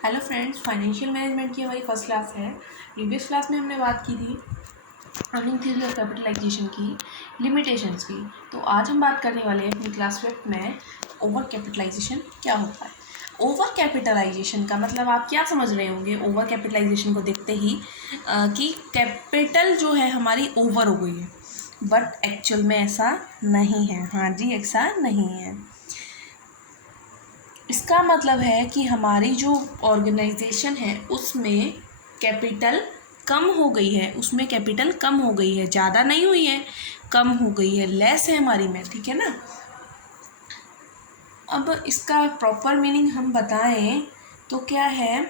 Hello friends, financial management की हमारी first class है। प्रीवियस क्लास में हमने बात की थी अर्निंग थ्योरी और कैपिटलाइजेशन की लिमिटेशंस की। तो आज हम बात करने वाले हैं अपनी क्लास 5 में ओवर कैपिटलाइजेशन क्या होता है। ओवर कैपिटलाइजेशन का मतलब आप क्या समझ रहे होंगे ओवर कैपिटलाइजेशन को देखते ही कि कैपिटल जो है हमारी ओवर हो गई है, बट एक्चुअल में ऐसा नहीं है। हाँ जी, ऐसा नहीं है। इसका मतलब है कि हमारी जो ऑर्गेनाइजेशन है उसमें कैपिटल कम हो गई है, उसमें कैपिटल कम हो गई है, ज़्यादा नहीं हुई है, कम हो गई है, लेस है हमारी में, ठीक है ना। अब इसका प्रॉपर मीनिंग हम बताएं तो क्या है।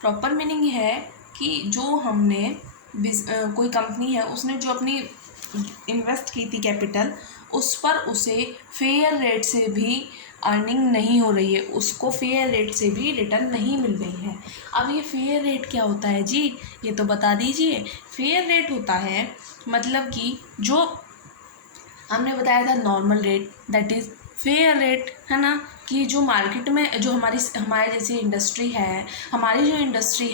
प्रॉपर मीनिंग है कि जो हमने कोई कंपनी है उसने जो अपनी इन्वेस्ट की थी कैपिटल, उस पर उसे फेयर रेट से भी अर्निंग नहीं हो रही है, उसको फेयर रेट से भी रिटर्न नहीं मिल रही है। अब ये फेयर रेट क्या होता है जी, ये तो बता दीजिए। फेयर रेट होता है मतलब कि जो हमने बताया था normal rate, that is fair rate, है ना। कि जो मार्केट में जो हमारे जैसी इंडस्ट्री है, हमारी जो इंडस्ट्री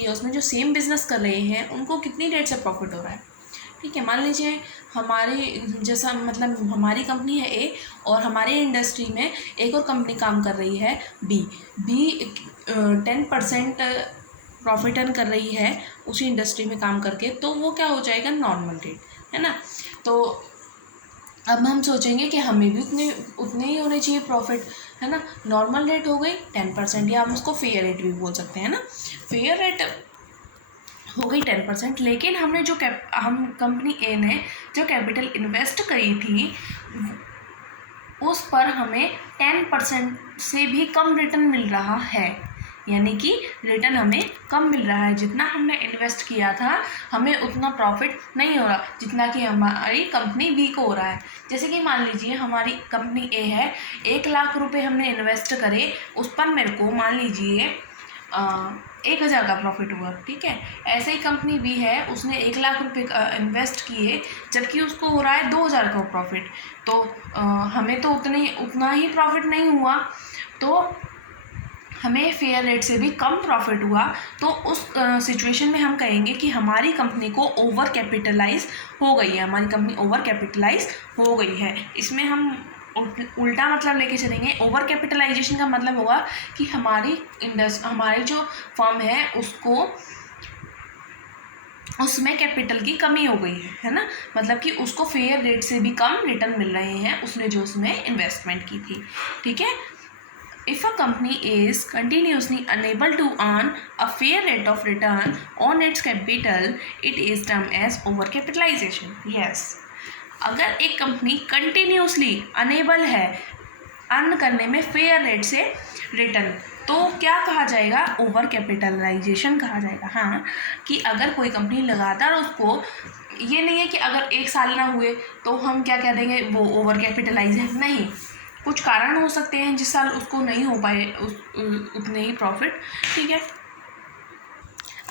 है उसमें जो सेम बिजनेस कर रहे हैं उनको कितनी रेट से प्रॉफिट हो रहा है। ठीक है, मान लीजिए हमारी जैसा मतलब हमारी कंपनी है ए और हमारी इंडस्ट्री में एक और कंपनी काम कर रही है बी 10% प्रॉफिट अर्न कर रही है उसी इंडस्ट्री में काम करके, तो वो क्या हो जाएगा, नॉर्मल रेट, है ना। तो अब हम सोचेंगे कि हमें भी उतने ही होने चाहिए प्रॉफिट, है ना। नॉर्मल रेट हो गई 10%, या हम उसको फेयर रेट भी बोल सकते हैं ना। फेयर रेट हो गई 10%, लेकिन हमने जो हम कंपनी ए ने जो कैपिटल इन्वेस्ट करी थी उस पर हमें 10% से भी कम रिटर्न मिल रहा है। यानी कि रिटर्न हमें कम मिल रहा है, जितना हमने इन्वेस्ट किया था हमें उतना प्रॉफिट नहीं हो रहा जितना कि हमारी कंपनी बी को हो रहा है। जैसे कि मान लीजिए हमारी कंपनी ए है, 1,00,000 रुपये हमने इन्वेस्ट करे, उस पर मेरे को मान लीजिए 1,000 का प्रॉफिट हुआ, ठीक है। ऐसे ही कंपनी बी है, उसने 1,00,000 रुपये इन्वेस्ट किए जबकि उसको हो रहा है 2,000 का प्रॉफिट। तो हमें तो उतना ही प्रॉफिट नहीं हुआ, तो हमें फेयर रेट से भी कम प्रॉफिट हुआ। तो उस सिचुएशन में हम कहेंगे कि हमारी कंपनी को ओवर कैपिटलाइज हो गई है, हमारी कंपनी ओवर कैपिटलाइज हो गई है। इसमें हम उल्टा मतलब लेके चलेंगे। ओवर कैपिटलाइजेशन का मतलब होगा कि हमारी जो फर्म है उसमें कैपिटल की कमी हो गई है ना। मतलब कि उसको फेयर रेट से भी कम रिटर्न मिल रहे हैं उसने जो उसमें इन्वेस्टमेंट की थी, ठीक है। If a company is continuously unable to earn a fair rate of return on its capital, it is termed as overcapitalization. Yes. अगर एक कंपनी कंटिन्यूसली अनेबल है अर्न करने में फेयर रेट से रिटर्न, तो क्या कहा जाएगा, ओवर कैपिटलाइजेशन कहा जाएगा। हाँ, कि अगर कोई कंपनी लगातार उसको, ये नहीं है कि अगर 1 साल ना हुए तो हम क्या कह देंगे वो ओवर कैपिटलाइज है, नहीं। कुछ कारण हो सकते हैं जिस साल उसको नहीं हो पाए उतने ही प्रॉफिट, ठीक है।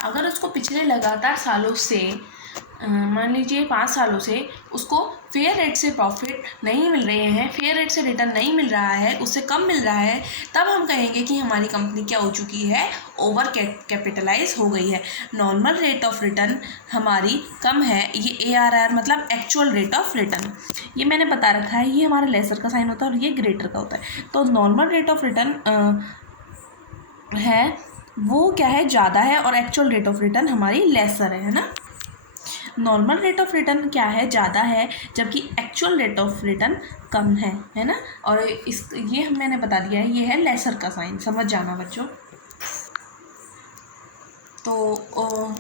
अगर उसको पिछले लगातार सालों से मान लीजिए 5 सालों से उसको फेयर रेट से प्रॉफिट नहीं मिल रहे हैं, फेयर रेट से रिटर्न नहीं मिल रहा है, उससे कम मिल रहा है, तब हम कहेंगे कि हमारी कंपनी क्या हो चुकी है, ओवर कैपिटलाइज हो गई है। नॉर्मल रेट ऑफ रिटर्न हमारी कम है, ये ARR मतलब एक्चुअल रेट ऑफ रिटर्न, ये मैंने बता रखा है, ये हमारा लेसर का साइन होता है और ये ग्रेटर का होता है। तो नॉर्मल रेट ऑफ रिटर्न है वो क्या है, ज़्यादा है, और एक्चुअल रेट ऑफ रिटर्न हमारी लेसर है ना। नॉर्मल रेट ऑफ रिटर्न क्या है, ज़्यादा है, जबकि एक्चुअल रेट ऑफ रिटर्न कम है ना। और ये मैंने बता दिया है, ये है लेसर का साइन, समझ जाना बच्चों। तो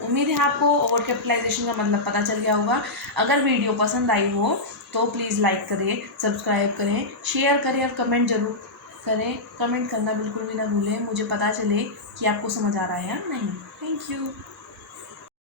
उम्मीद है आपको ओवर कैपिटलाइजेशन का मतलब पता चल गया होगा। अगर वीडियो पसंद आई हो तो प्लीज़ लाइक करें, सब्सक्राइब करें, शेयर करें और कमेंट ज़रूर करें। कमेंट करना बिल्कुल भी ना भूलें, मुझे पता चले कि आपको समझ आ रहा है या नहीं। Thank you.